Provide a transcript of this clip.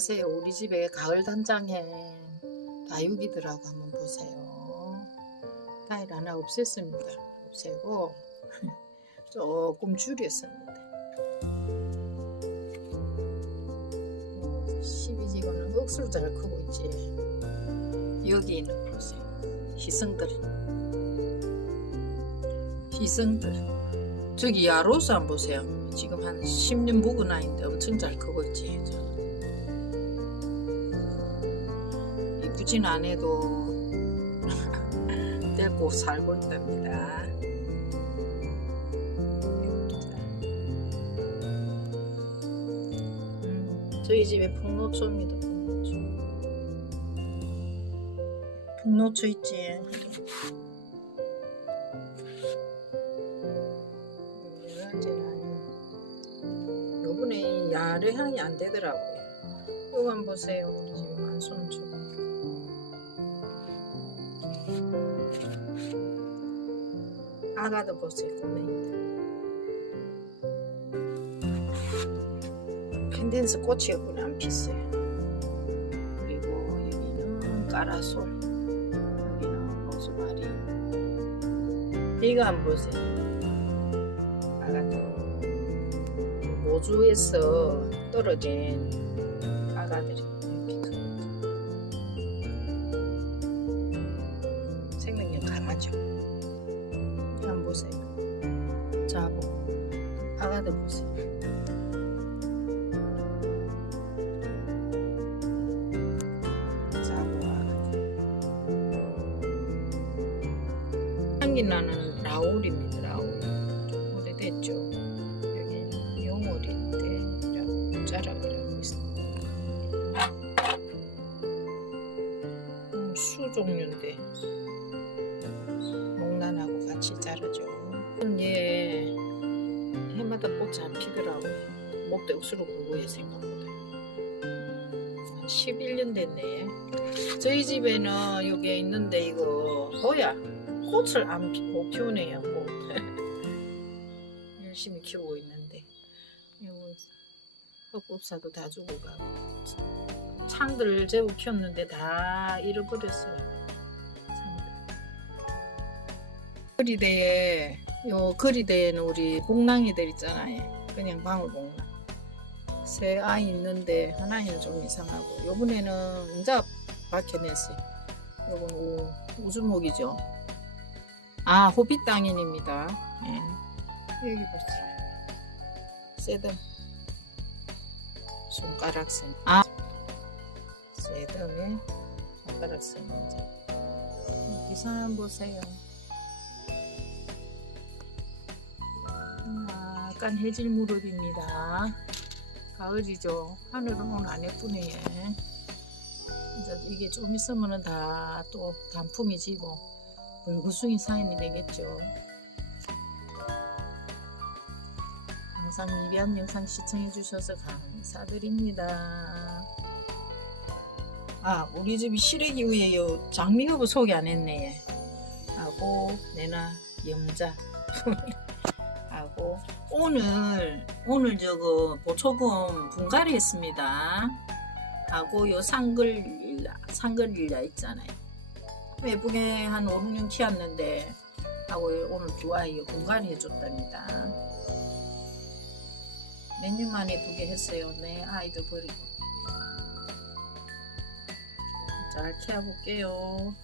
안녕하세요. 우리 집에 가을 단장에 다육이들하고 한번 보세요. 과일 하나 없앴습니다. 없애고 조금 줄였습니다. 12지고는 억수로 잘 크고 있지. 여기는 보세요. 희성들. 희성들. 저기 야로스 안 보세요. 지금 한 10년 묵은 아이인데 엄청 잘 크고 있지. 저. 이쁘진 않아도 데리고 살고 있답니다. 음, 저희 집에 풍노초입니다. 풍노초. 풍노초 있지. 요번에 야르 향이 안 되더라고요. 요거 한번 보세요. 우리 집 만손 주. 아가도 보세요. 꼬맹이들. 펜덴스 꽃이었구나 안 피어요. 그리고 여기는 까라솔. 여기는 로즈마리. 이거 한번 보세요. 아가도. 모주에서 떨어진 아가들이 보세요. 자보 아가들 보세요. 자보 아가들. 향기 나는 라울입니다. 라울. 좀 오래됐죠. 여기 용월인데 이라고 자락이라고 있습니다. 음, 수 종류인데 같이 자라죠. 얘 해마다 꽃이 안 피더라고요. 목대 억수로 굵고요 생각보다. 한 11년 됐네. 저희 집에는 여기 있는데 이거 뭐야? 꽃을 안 피, 못 피우네요. 꽃. 열심히 키우고 있는데 이거 흑법사도 다 주고 가고 창들 제법 키웠는데 다 잃어버렸어요. 거리대에 요 거리대에는 우리 복랑이들 있잖아요. 그냥 방울복랑. 새 아이 있는데 하나는 좀 이상하고 요번에는 이제 박혀냈어요. 요건 우, 우주목이죠. 아 호빗 땅인입니다. 예. 여기 보세요. 세덤 손가락선 아 세덤에 손가락선 이제 기산 보세요. 약간 해질 무렵입니다. 가을이죠. 하늘은 오늘 안 예쁘네. 이제 이게 좀 있으면은 다 또 단풍이 지고 불구숭이 사인이 되겠죠. 항상 미비한 영상 시청해주셔서 감사드립니다. 아, 우리 집이 시래기 위에 요. 장미허브 소개 안 했네. 하고, 내나 염자. 하고, 오늘, 오늘 저거 보초금 분갈이 했습니다. 하고, 요 상글릴라, 상글릴라 있잖아요. 외국에 한 5, 6년 키웠는데, 하고 오늘 두 아이 분갈이 해줬답니다. 몇 년 만에 두 개 했어요. 내 아이들 버리고. 잘 키워볼게요.